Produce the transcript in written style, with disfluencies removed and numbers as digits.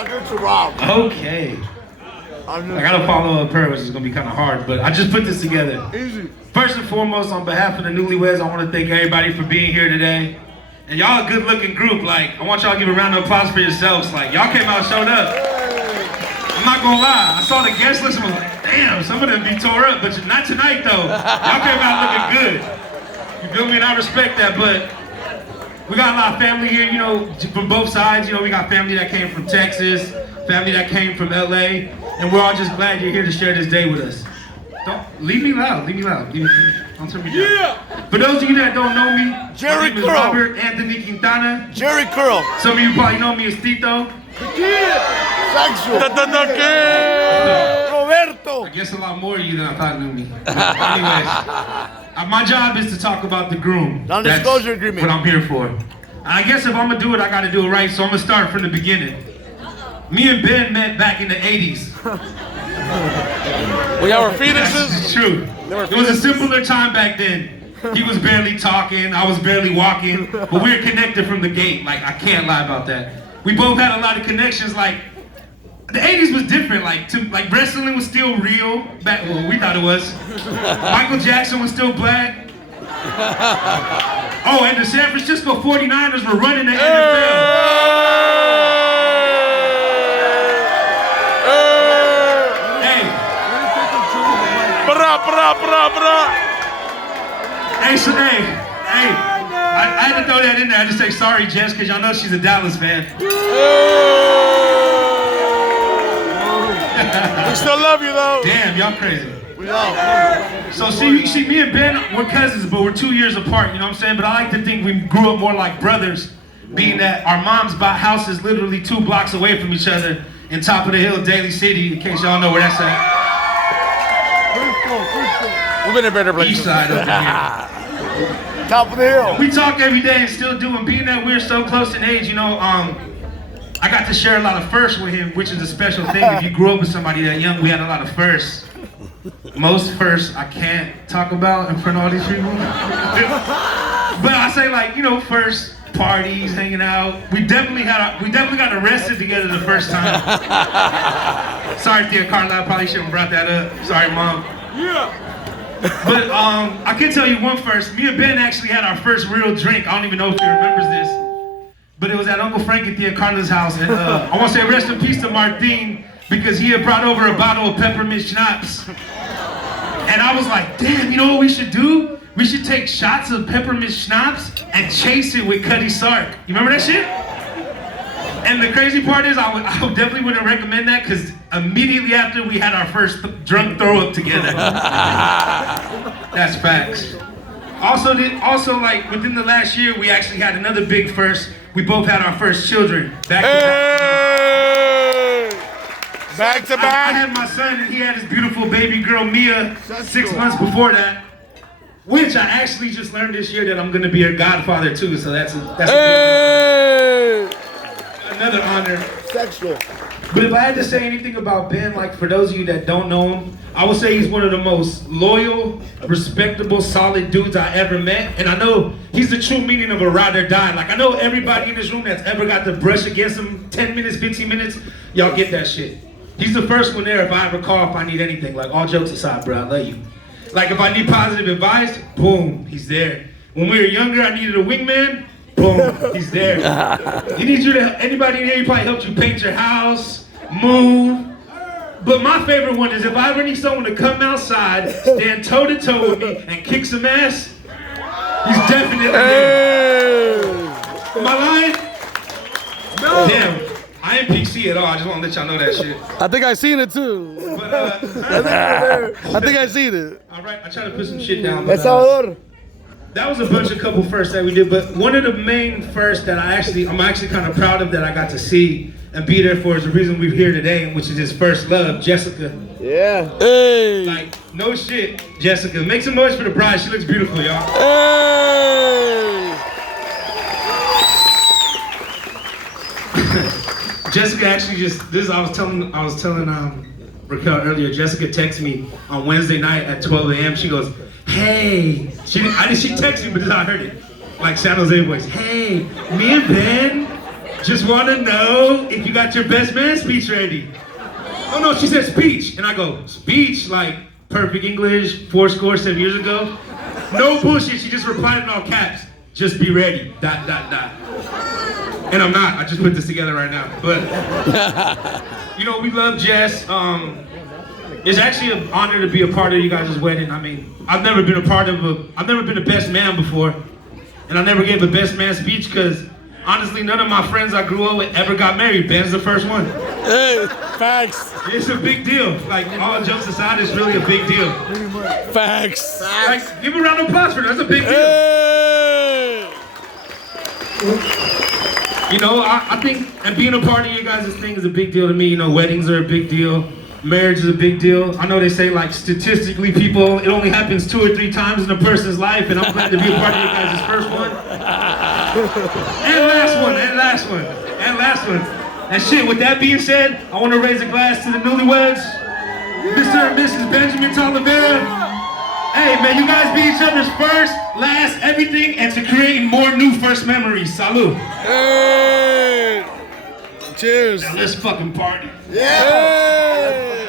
I'll do it to Rob. Okay. I gotta follow up her, which is gonna be kind of hard, but I just put this together. Easy. First and foremost, on behalf of the newlyweds, I want to thank everybody for being here today. And y'all a good-looking group. Like, I want y'all to give a round of applause for yourselves. Like, y'all came out and showed up. I'm not gonna lie. I saw the guest list and was like, damn, some of them be tore up, but not tonight though. Y'all came out looking good. You feel me? And I respect that, but we got a lot of family here, you know, from both sides. You know, we got family that came from Texas, family that came from LA, and we're all just glad you're here to share this day with us. Don't leave me loud. Don't turn me down. Yeah. For those of you that don't know me, Jerry my name is Curl. Robert Anthony Quintana. Jerry Curl. Some of you probably know me as Tito. Sexual. Roberto. I guess a lot more of you than I thought knew me. Anyways, my job is to talk about the groom. Non-disclosure agreement. What I'm here for. I guess if I'm gonna do it, I gotta do it right. So I'm gonna start from the beginning. Me and Ben met back in the 80s. We our fetuses? It's true. It was a simpler time back then. He was barely talking, I was barely walking, but we were connected from the gate. Like, I can't lie about that. We both had a lot of connections. Like, the 80s was different. Like wrestling was still real. Back, well, we thought it was. Michael Jackson was still black. Oh, and the San Francisco 49ers were running the NFL. Hey, so, hey, I had to throw that in there. I just say sorry, Jess, because y'all know she's a Dallas fan. We still love you though. Damn, y'all crazy. We love. So see, me and Ben, we're cousins, but we're 2 years apart, you know what I'm saying? But I like to think we grew up more like brothers, being that our moms bought houses literally 2 blocks away from each other in Top of the Hill, Daly City, in case y'all know where that's at. We've been in better places. East side over here. Top of the hill. We talk every day and still do, and being that we're so close in age, you know, I got to share a lot of firsts with him, which is a special thing. If you grew up with somebody that young, we had a lot of firsts. Most firsts I can't talk about in front of all these people. But I say, like, you know, first parties, hanging out. We definitely got arrested together the first time. Sorry, Thea Carla, I probably shouldn't have brought that up. Sorry, Mom. Yeah. But I can tell you one first. Me and Ben actually had our first real drink. I don't even know if he remembers this. But it was at Uncle Frank and Thea Carla's house. And I want to say rest in peace to Martin, because he had brought over a bottle of peppermint schnapps. And I was like, damn, you know what we should do? We should take shots of peppermint schnapps and chase it with Cuddy Sark. You remember that shit? And the crazy part is, I would definitely wouldn't recommend that, because immediately after we had our first drunk throw up together. That's facts. Also, like within the last year, we actually had another big first. We both had our first children. Back to back. I had my son, and he had his beautiful baby girl Mia 6 months before that. Which I actually just learned this year that I'm gonna be her godfather too. So that's another honor. Sexual. But if I had to say anything about Ben, like for those of you that don't know him, I would say he's one of the most loyal, respectable, solid dudes I ever met. And I know he's the true meaning of a ride or die. Like, I know everybody in this room that's ever got to brush against him 10 minutes, 15 minutes, y'all get that shit. He's the first one there if I ever call, if I need anything. Like, all jokes aside, bro, I love you. Like, if I need positive advice, boom, he's there. When we were younger, I needed a wingman, boom, he's there. He needs you to, anybody in here, he probably helped you paint your house, move. But my favorite one is if I ever need someone to come outside, stand toe to toe with me, and kick some ass, he's definitely there. Am I lying? No. Damn, I ain't PC at all. I just want to let y'all know that shit. I think I seen it too. But, I think I seen it. All right, I try to put some shit down. But, that was a bunch of couple firsts that we did, but one of the main firsts that I'm actually kind of proud of that I got to see and be there for is the reason we're here today, which is his first love, Jessica. Yeah. Hey. Like, no shit, Jessica. Make some noise for the bride. She looks beautiful, y'all. Hey. Jessica actually I was telling Raquel earlier, Jessica texted me on Wednesday night at 12 a.m. She goes, hey, she texted me, but this is how I heard it. Like San Jose voice, hey, me and Ben Just want to know if you got your best man speech ready. Oh no, she said speech. And I go, speech? Like perfect English, 7 years ago? No bullshit, she just replied in all caps. Just be ready, ... And I'm not, I just put this together right now. But, you know, we love Jess. It's actually an honor to be a part of you guys' wedding. I mean, I've never been a best man before. And I never gave a best man speech because honestly, none of my friends I grew up with ever got married. Ben's the first one. Hey, facts. It's a big deal. Like, all jokes aside, it's really a big deal. Facts. Like, give a round of applause for that. That's a big deal. Hey. You know, I think, and being a part of you guys' thing is a big deal to me. You know, weddings are a big deal. Marriage is a big deal. I know they say, like, statistically, people, it only happens 2 or 3 times in a person's life, and I'm glad to be a part of you guys' first one. And last one. And shit, with that being said, I want to raise a glass to the newlyweds. Mr. and Mrs. Benjamin Talavera. Hey, may you guys be each other's first, last, everything, and to creating more new first memories. Salud. Hey. Cheers. Now let's fucking party. Yeah. Hey.